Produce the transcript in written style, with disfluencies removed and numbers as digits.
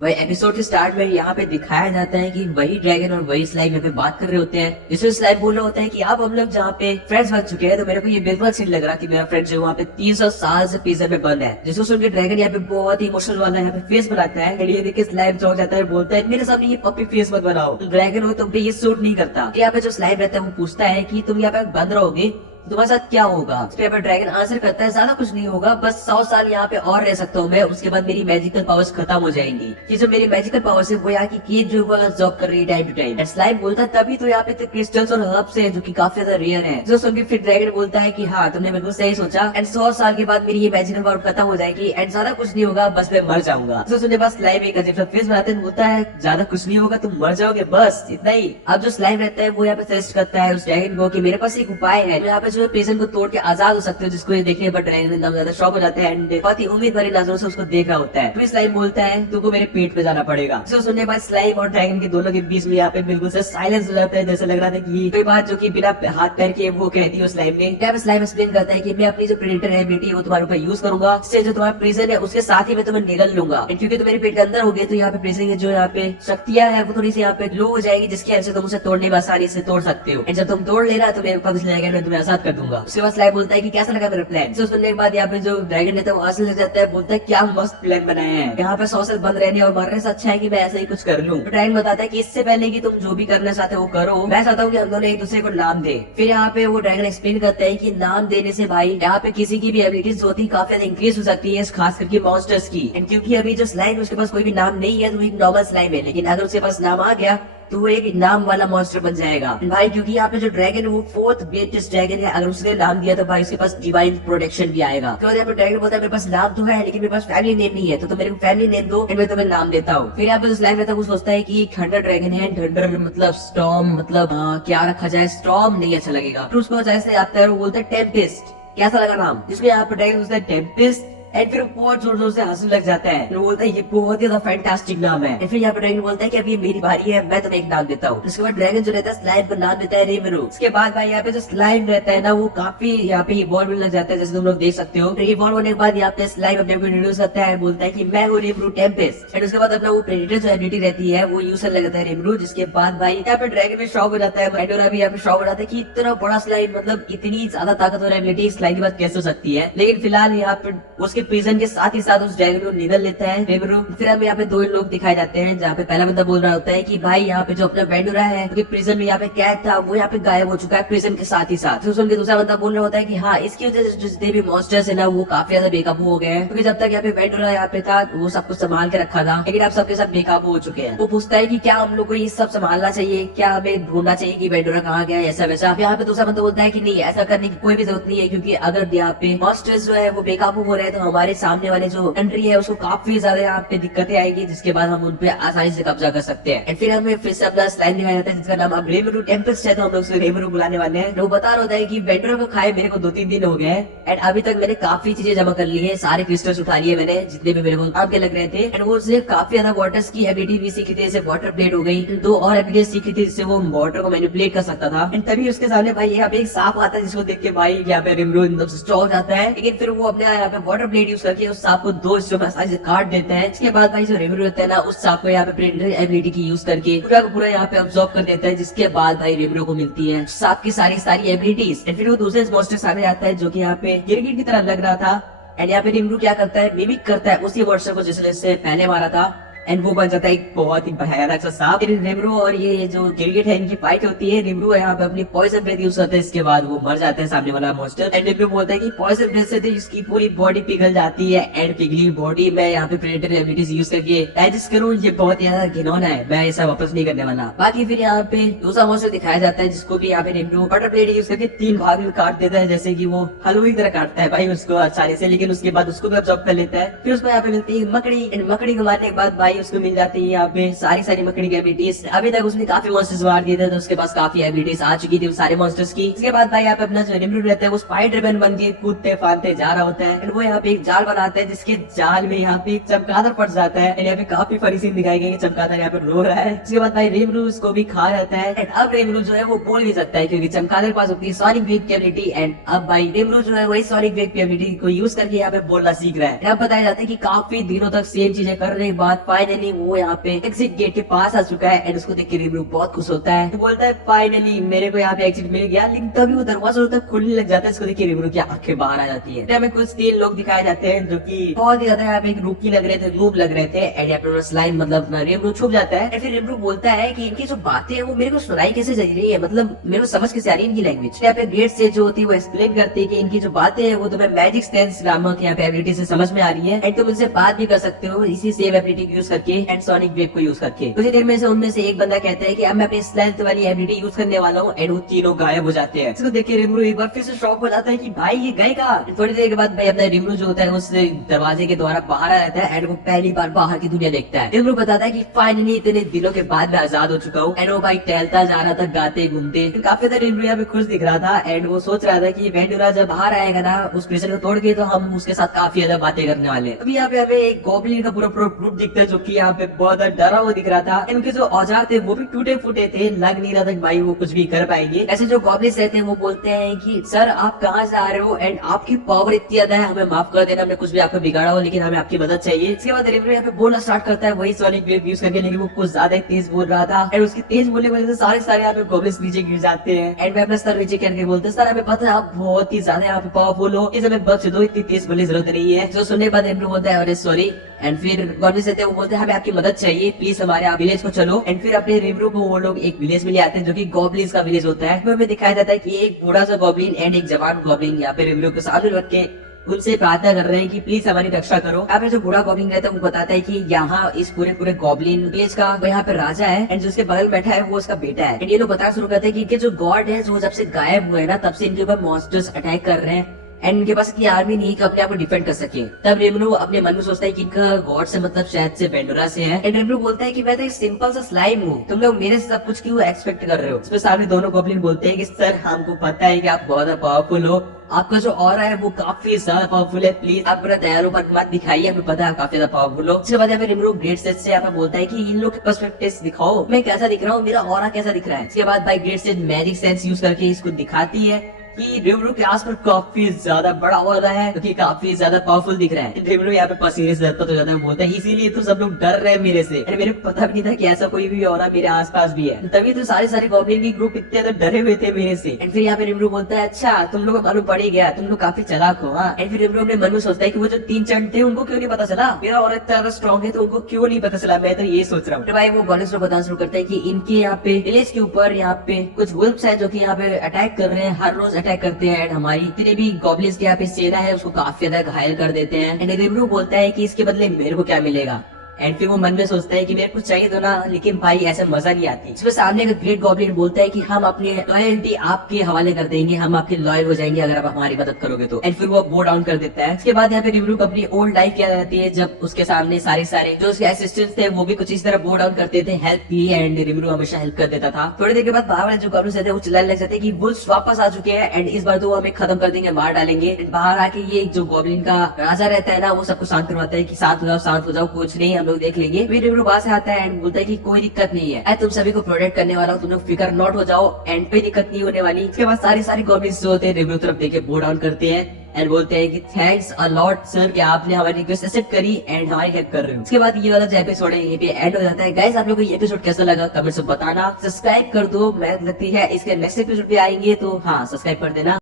भाई एपिसोड के स्टार्ट में यहाँ पे दिखाया जाता है कि वही ड्रैगन और वही स्लाइम यहाँ पे बात कर रहे होते हैं, जिसमें स्लाइम बोल रहा होता है कि अब हम लोग जहाँ पे फ्रेंड्स बन चुके हैं, तो मेरे को ये बिल्कुल अच्छी लग रहा कि मेरा फ्रेंड जो वहाँ पे 300 साल से प्रिजन में बंद है। जिसको सुन के ड्रैगन यहाँ पे बहुत ही इमोशनल वाला यहाँ पे फेस बनाता है। ये देख के स्लाइम चौंक जाता है, बोलता है मेरे सामने ये पप्पी फेस मत बनाओ, ड्रैगन हो तुम पे ये सूट नहीं करता। यहाँ पे जो स्लाइम रहता है वो पूछता है कि तुम यहाँ पे बंद रहोगे तुम्हारे साथ क्या होगा। इस पे ड्रैगन आंसर करता है ज्यादा कुछ नहीं होगा, बस 100 साल यहाँ पे और रह सकता हूँ मैं, उसके बाद मेरी मैजिकल पावर्स खत्म हो जाएंगी। ये जो मेरी मैजिकल पावर्स है वो यहाँ की केक जो है जॉब कर रही है टाइम टू टाइम। स्लाइम बोलता है तभी तो यहाँ पे क्रिस्टल्स और हर्ब्स है जो की काफी ज्यादा रेयर है। जो सुन के फिर ड्रैगन बोलता है की हाँ तुमने बिल्कुल सही सोचा, एंड 100 साल के बाद मेरी ये मैजिकल पावर खत्म हो जाएगी एंड ज्यादा कुछ नहीं होगा, बस मैं मर जाऊंगा। जो सुनने बाद स्लाइम एक अजीब सा फेस बनाते हैं, बोलता है ज्यादा कुछ नहीं होगा, तुम मर जाओगे बस इतना ही। अब जो स्लाइम रहता है वो यहाँ पे सजेस्ट करता है उस ड्रैगन को कि मेरे पास एक उपाय है, यहाँ पे जो है प्रिजन को तोड़ आजाद हो सकते हो, जिसको ये देखने पर ड्रैगन एकदम ज्यादा शॉक हो जाता है एंड बहुत ही उम्मीद भरी नजरों से उसको देख रहा होता है। फिर स्लाइम बोलता है तुमको मेरे पेट पे जाना पड़ेगा। इसको सुनने बाद स्लाइम और ड्रैगन के दोनों के बीच में यहाँ पे बिल्कुल से साइलेंस हो जाता है, जैसे लग रहा था कि कोई बात जो कि बिना हाथ पैर के वो कहती है स्लाइम ने। यहाँ पे स्लाइम एक्सप्लेन करता है कि मैं अपनी जो प्रेडेटर एबिलिटी है वो तुम्हारे ऊपर यूज करूंगा, इससे जो तुम्हारा प्रिजन है उसके साथ ही मैं तुम्हें निगल लूंगा, क्योंकि तुम मेरे पेट के अंदर हो गए तो यहाँ पे प्रिजन जो यहाँ पे शक्तियां है वो थोड़ी सी यहाँ पे लो हो जाएगी, जिसकी वजह से तुम उसे तोड़ने में आसानी से तोड़ सकते हो। जब तुम तोड़ लेना तो मेरे पास जाएगा, मैं तुम्हें आजाद कर दूंगा। उसके बाद स्लाइम बोलता है कि कैसा लगा मेरा प्लान। तो सुनने के बाद यहाँ पे जो ड्रैगन रहता है वो हंसने लग जाता है, बोलता है क्या मस्त प्लान बनाया है, यहाँ पे 100 साल बंद रहने और मरने से अच्छा है कि मैं ऐसा ही कुछ कर लूं। तो ड्रैगन बताता है कि इससे पहले कि तुम जो भी करना चाहते हो वो करो, मैं चाहता हूँ कि हम दोनों एक दूसरे को नाम दे। फिर यहाँ पे वो ड्रैगन एक्सप्लेन करता है कि नाम देने से भाई यहाँ पे किसी की भी एबिलिटीज होती है काफी इंक्रीज हो सकती है, खास करके मॉन्स्टर्स की। एंड क्योंकि अभी जो स्लाइम है उसके पास कोई भी नाम नहीं है, तो एक नॉर्मल स्लाइम है, लेकिन अगर उसके पास नाम आ गया तो वो एक नाम वाला मॉन्स्टर बन जाएगा भाई, क्योंकि यहाँ पे जो ड्रैगन है वो 4th ग्रेटेस्ट ड्रैगन है। अगर उसने नाम दिया तो भाई उसके पास डिवाइन प्रोटेक्शन भी आएगा। तो यहाँ पे ड्रैगन बोलता है मेरे पास नाम तो है लेकिन मेरे पास फैमिली नेम नहीं है, तो मेरे को फैमिली नेम दो मैं तुम्हें नाम देता हूँ। फिर यहाँ पे स्लाइम रहता है वो सोचता है कि थंडर ड्रैगन है, थंडर मतलब स्टॉर्म, मतलब क्या रखा जाए, स्टॉर्म नहीं अच्छा लगेगा। फिर उसको जैसे आता है वो बोलता है टेम्पेस्ट, कैसा लगा नाम, जिसको यहाँ पे ड्रैगन बोलता है टेम्पेस्ट एंड फिर बहुत जोर जोर से हंसने लग जाता है। फिर बोलता है ये बहुत ही ज्यादा फैंटास्टिक नाम है। फिर यहाँ पे ड्रैगन बोलता है कि अभी मेरी बारी है, मैं तुम्हें एक नाम देता हूँ। उसके बाद ड्रैगन जो रहता है स्लाइम को नाम देता है रेमरू। उसके बाद भाई यहाँ पे जो स्लाइम रहता है ना वो काफी यहाँ पे इवॉल्व लग जाता है, जैसे तुम लोग देख सकते हो। फिर इवॉल्व होने के बाद यहाँ पे स्लाइम अपने को इंट्रोड्यूस करता है, बोलता है कि मैं हूँ रेमरू टेम्पेस्ट। एंड उसके बाद अपना वो प्रेडेटर जो एबिलिटी रहती है वो यूज करने लगता है रेमरू। जिसके बाद भाई यहाँ पे ड्रैगन भी शॉक हो जाता है, पैंडोरा भी यहाँ पे शॉक हो जाता है कि इतना बड़ा स्लाइम, मतलब इतनी ज्यादा ताकतवर एबिलिटी स्लाइम के बाद कैसे हो सकती है। लेकिन फिलहाल यहाँ पे उसके प्रिजन के साथ साथ उस ड्रैगन को निगल लेता है रेमरू। फिर हमें यहाँ पे दो लोग दिखाई जाते हैं, जहाँ पे पहला बंदा बोल रहा होता है कि भाई यहाँ पे जो अपना पैंडोरा है क्योंकि प्रिजन में यहाँ पे कैद था वो यहाँ पे गायब हो चुका है प्रिजन के साथ ही साथ। फिर सुन के दूसरा बंदा बोल रहा होता है कि हाँ इसकी वजह से जितने भी मॉन्स्टर्स है ना वो काफी ज्यादा बेकाबू हो गए हैं, क्योंकि जब तक यहाँ पे पैंडोरा यहाँ पे था वो सब कुछ संभाल के रखा था, लेकिन आप सबके सब बेकाबू हो चुके हैं। वो पूछता है कि क्या हम लोग को ये सब संभालना चाहिए, क्या हमें ढूंढना चाहिए कि पैंडोरा कहाँ गया, ऐसा वैसा। यहाँ पे दूसरा बंदा बोलता है कि नहीं ऐसा करने की कोई भी जरूरत नहीं है, क्योंकि अगर यहाँ पे मॉन्स्टर्स जो है वो बेकाबू हो रहे हैं तो हमारे सामने वाले जो कंट्री है उसको काफी ज्यादा यहाँ पे दिक्कतें आएगी, जिसके बाद हम उन पे आसानी से कब्जा कर सकते हैं। फिर हमें फिर से अपना स्लाइम दिखाया जाता है जिसका नाम अब रेमरू टेम्पेस्ट है, तो हम लोग उसे रेमरू बुलाने वाले हैं। वो बता रहा होता है कि पैंडोरा को खाए मेरे को 2-3 दिन हो गए हैं एंड अभी तक मैंने काफी चीजें जमा कर ली है, सारे क्रिस्टल्स उठा लिए मैंने जितने भी मेरे को काम के लग रहे थे। एंड वो उसने काफी ज्यादा वाटर्स की एबिलिटी भी सीखी थी, जैसे वाटर प्लेट हो गई, 2 और एबिलिटी सीखी थी जिससे वो वाटर को मैनिपुलेट कर सकता था। एंड तभी उसके सामने भाई यहाँ पे एक सांप आता है जिसको देख के भाई यहाँ पे रेमरू एकदम से चौंक जाता है, लेकिन फिर वो अपने यहाँ पे वाटर प्लेट यूज करके उस सांप को 2 हिस्सों में आसानी से काट देता है। इसके बाद भाई जो रेमरू रहता है ना उस सांप को यहाँ पे प्रेडेटर एबिलिटी की यूज करके पूरा का पूरा यहाँ पे अब्सॉर्ब कर देता है, जिसके बाद भाई रेमरू को मिलती है सांप की सारी एबिलिटीज। एंड फिर वो दूसरे मॉन्स्टर सामने आता है जो कि यहाँ पे गिरगिट की तरह लग रहा था। एंड यहाँ पे रेमरू क्या करता है, मिमिक करता है उसी मॉन्स्टर को जिसने पहले मारा था, एंड वो बन जाता है एक बहुत ही भयानक सा सांप। रेमरू और ये जो गिरगिट है इनकी फाइट होती है, रेमरू यहाँ पे अपनी पॉइजन ब्रेथ यूज करता है, इसके बाद वो मर जाता है सामने वाला मॉन्स्टर। एंड रेमरू बोलता है कि पॉइजन ब्रेथ से इसकी पूरी बॉडी पिघल जाती है एंड पिघली बॉडी में यहाँ पे प्रेडेटर एबिलिटीज यूज करके डाइजेस्ट करूँ, ये बहुत ज्यादा घिनौना है, मैं ऐसा वापस नहीं करने वाला। बाकी फिर यहाँ पे दूसरा मॉन्स्टर दिखाया जाता है जिसको भी यहाँ पे रेमरू वाटर प्लेट यूज करके 3 भाग में काट देता है, जैसे की वो हलवे की तरह काटता है भाई उसको आसानी से, लेकिन उसके बाद उसको भी अब्सॉर्ब कर लेता है। फिर उसको यहाँ पे मिलती है मकड़ी, एंड मकड़ी को मारने के बाद भाई उसको मिल जाती है यहाँ पे सारी मकड़ी की एबिलिटीज। अभी तक उसने काफी मॉन्स्टर्स मार दिए थे तो उसके पास काफी एबिलिटीज आ चुकी थी सारे मॉन्स्टर्स की। इसके बाद भाई यहाँ पे अपना जो रेमरू रहता है वो स्पाइडर मैन बन के कूदते फांदते जा रहा होता है। वो यहाँ पे एक जाल बनाता है जिसके जाल में यहाँ पे चमगादड़ फंस जाता है। यहाँ पे काफी फनी सीन दिखाई गई, चमगादड़ यहाँ पे रो रहा है। इसके बाद भाई रेमरू उसको भी खा जाता है। एंड अब रेमरू जो है वो बोल भी सकता है क्योंकि चमगादड़ के पास होती है सोनिक वेव की एबिलिटी। एंड अब भाई रेमरू जो है वही सोनिक वेव की एबिलिटी को यूज करके यहाँ पे बोलना सीख रहा है। अब बताया जाता है कि काफी दिनों तक सेम चीजें करने के बाद फाइनली फाइनली वो यहाँ पे एग्जिट गेट के पास आ चुका है एंड उसको देख के रिमरू बहुत खुश होता है, तो बोलता है फाइनली मेरे को यहाँ पे एग्जिट मिल गया। लेकिन तभी वो दरवाजा होता है खुलने लग जाता है, इसको देख के रिमरू की आंखें बाहर आ जाती है। हमें कुछ 3 लोग दिखाए जाते हैं जो की बहुत ही ज्यादा यहाँ पे एक रूकी लग रहे थे, नूब लग रहे थे एंड यहाँ पे स्लाइम मतलब रिमरू छुप जाता है। फिर रिमरू बोलता है कि इनकी जो बातें हैं वो मेरे को सुनाई कैसे जा रही है, मतलब मेरे को समझ कैसे आ रही है इनकी लैंग्वेज। यहाँ पे ग्रेट से जो होती है वो एक्सप्लेन करती है कि इनकी जो बातें हैं वो तुम्हें मैजिक सेंस नामक यहाँ पे एबिलिटी से समझ में आ रही है एंड तुम उनसे बात भी कर सकते हो इसी सेम एबिलिटी यूज करके एंड सोनिक वेव को यूज करके। कुछ देर में से उनमें से एक बंदा कहता है कि अब मैं अपनी स्ट्रेंथ वाली एबिलिटी यूज करने वाला हूँ एंड वो तीनों गायब हो जाते हैं। इसको देख के रिमरू एक बार फिर से शॉक हो जाता है कि भाई ये गए कहाँ। थोड़ी देर के बाद भाई अपना रिमरू जो होता है उस दरवाजे के द्वारा बाहर आ जाता है एंड वो पहली बार बाहर की दुनिया देखता है। रिमरू बताता है कि फाइनली इतने दिनों के बाद मैं आजाद हो चुका हूँ एंड वो भाई टहलता जा रहा था गाते घूमते। काफी ज्यादा रिमरू यहाँ पे खुश दिख रहा था एंड वो सोच रहा था कि वेंडुरा जब बाहर आएगा ना उस प्रिजन को तोड़ के तो हम उसके साथ काफी ज्यादा बातें करने वाले हैं। अभी यहाँ पे हमें एक गॉब्लिन का पूरा ग्रुप दिखता है जो कि यहाँ पे बहुत डरा हुआ दिख रहा था। इनके जो औजार थे वो भी टूटे फूटे थे, लग नहीं रहा था कि भाई वो कुछ भी कर पाएंगे। ऐसे जो गॉब्लिन्स रहते हैं वो बोलते हैं कि सर आप कहाँ से आ रहे हो एंड आपकी पावर इतनी ज्यादा है, हमें माफ कर देना, हमने कुछ भी आपको बिगाड़ा हो लेकिन हमें आपकी मदद चाहिए। इसके बाद रिमरू यहाँ पे बोलना स्टार्ट करता है वही सोनिक वेव यूज करके, लेकिन वो कुछ ज्यादा तेज बोल रहा था एंड उसकी तेज बोलने की वजह से सारे यहाँ पे गॉब्लिन्स नीचे गिर जाते हैं एंड मैं अपना सर नीचे करके बोलते हैं सर हमें पता है आप बहुत ही ज्यादा यहाँ पे पावरफुल हो, इस हमें बख्श दो, इतनी तेज बोलने की जरूरत नहीं है। जो सुनने के बाद रिमरू बोलता है अरे सॉरी एंड फिर गॉब्लिन्स रहते हैं वो बोलते हैं हमें आपकी मदद चाहिए, प्लीज हमारे विलेज को चलो एंड फिर अपने रिमरू को वो लोग एक विलेज में ले आते हैं जो कि गॉब्लिन्स का विलेज होता है। हमें दिखाया जाता है कि एक बूढ़ा सा गॉब्लिन एंड एक जवान गॉब्लिन यहाँ पे रिमरू के सामने रख के उनसे प्रार्थना कर रहे हैं कि प्लीज हमारी रक्षा करो। यहाँ पे जो बूढ़ा गॉब्लिन रहता है वो बताता है कि यहाँ इस पूरे गॉब्लिन विलेज का यहाँ पे राजा है एंड जिसके बगल बैठा है वो उसका बेटा है एंड ये लोग बताना शुरू करते हैं कि इनके जो गॉड है जो जब से गायब हुए ना तब से इनके ऊपर मॉन्स्टर्स अटैक कर रहे हैं एंड इनके पास इतनी आर्मी नहीं कि अपने आप को डिफेंड कर सके। तब रिमरू अपने मन में सोचता है कि इनका गॉड से मतलब शायद से वेंडुरा से है एंड रिमरू बोलता है कि मैं तो एक सिंपल सा स्लाइम हूँ, तुम लोग मेरे से सब कुछ क्यों एक्सपेक्ट कर रहे हो। इसमें सामने दोनों गॉब्लिन बोलते हैं कि सर हमको पता है कि आप बहुत पावरफुल हो, आपका जो ऑरा है वो काफी ज्यादा पावरफुल है, प्लीज आप अपना दयालु पर मत दिखाइए, हमें पता है आप काफी ज्यादा पावरफुल हो। इसके बाद यहाँ पे रिमरू ग्रेट सेट से यहाँ पे बोलता है कि इन लोग के पर्सपेक्टिव दिखाओ, मैं कैसा दिख रहा हूँ, मेरा ऑरा कैसा दिख रहा है। इसके बाद भाई great set magic sense use करके इसको दिखाती है कि रिमरू के आस पर काफी ज्यादा बड़ा हो रहा है क्योंकि काफी ज्यादा पावरफुल दिख रहा है। रिमरू यहाँ पे पसीने से तो ज्यादा बोलता है इसीलिए तो सब लोग डर रहे हैं मेरे से, मेरे को पता भी नहीं था कि ऐसा कोई भी और मेरे आसपास भी है, तभी तो सारे गॉब्लिन की ग्रुप इतने तो डरे हुए थे मेरे से। एंड फिर यहाँ पे रिमरू बोलता है अच्छा तुम लोग मालूम पड़ ही गया, तुम लोग काफी चालाक हो। हाँ एंड फिर रिमरू अपने मन में सोचता है कि वो जो 3 चंड थे उनको क्यों नहीं पता चला, मेरा और इतना स्ट्रॉन्ग है तो उनको क्यों नहीं पता चला, मैं तो ये सोच रहा हूँ। भाई वो गॉब्लिन्स को बताना शुरू करते हैं कि इनके यहाँ पे विलेज के ऊपर यहाँ पे कुछ वुल्फ्स है जो की यहाँ पे अटैक कर रहे हैं, हर रोज अटैक करते हैं, हमारी इतने भी गॉब्लिन्स के यहाँ पे सेना है उसको काफी ज्यादा घायल कर देते हैं। एंड रिमरू बोलता है कि इसके बदले मेरे को क्या मिलेगा एंड फिर वो मन में सोचता है कि मेरे को चाहिए तो ना, लेकिन भाई ऐसा मजा नहीं आती। इसमें सामने का ग्रेट गॉब्लिन बोलता है कि हम अपनी लॉयल्टी आपके हवाले कर देंगे, हम आपके लॉयल हो जाएंगे अगर आप हमारी मदद करोगे तो। एंड फिर वो बो डाउन कर देता है। इसके बाद यहाँ पे रिमरू को अपनी ओल्ड लाइफ याद आती है जब उसके सामने सारे जो उसके असिस्टेंट्स थे वो भी कुछ इस तरह बो डाउन करते थे, हेल्प की एंड रिमरू हमेशा हेल्प कर देता था। थोड़ी देर के बाद बाहर वाले जो गॉब्लिन्स रहते हैं वो चिल्लाने लग जाते हैं कि वुल्फ्स वापस आ चुके हैं एंड इस बार तो वो हमें खत्म कर देंगे, मार डालेंगे। बाहर आके ये जो गॉब्लिन का राजा रहता है ना वो सबको शांत करवाता है कि शांत हो जाओ कुछ नहीं हम लोग देख लेंगे। रिमरू बाहर से आता है एंड बोलता है कि कोई दिक्कत नहीं है, तुम सभी को प्रोटेक्ट करने वाला हूँ, तुम लोग फिकर नॉट हो जाओ एंड कोई दिक्कत नहीं होने वाली। इसके बाद सारी गॉब्लिन्स जो होते हैं रिमरू तरफ देके बो डाउन करते हैं एंड बोलते हैं कि थैंक्स अ लॉट सर कि आपने हमारी रिक्वेस्ट एक्सेप्ट करी एंड हमारी हेल्प कर रहे हो। उसके बाद ये वाला जो एपिसोड है ये पे एंड हो जाता है। गाइस आप लोगों को ये एपिसोड कैसा लगा कमेंट से बताना, सब्सक्राइब कर दो, मैं लगती है इसके नेक्स्ट एपिसोड भी आएंगे तो हाँ सब्सक्राइब कर देना।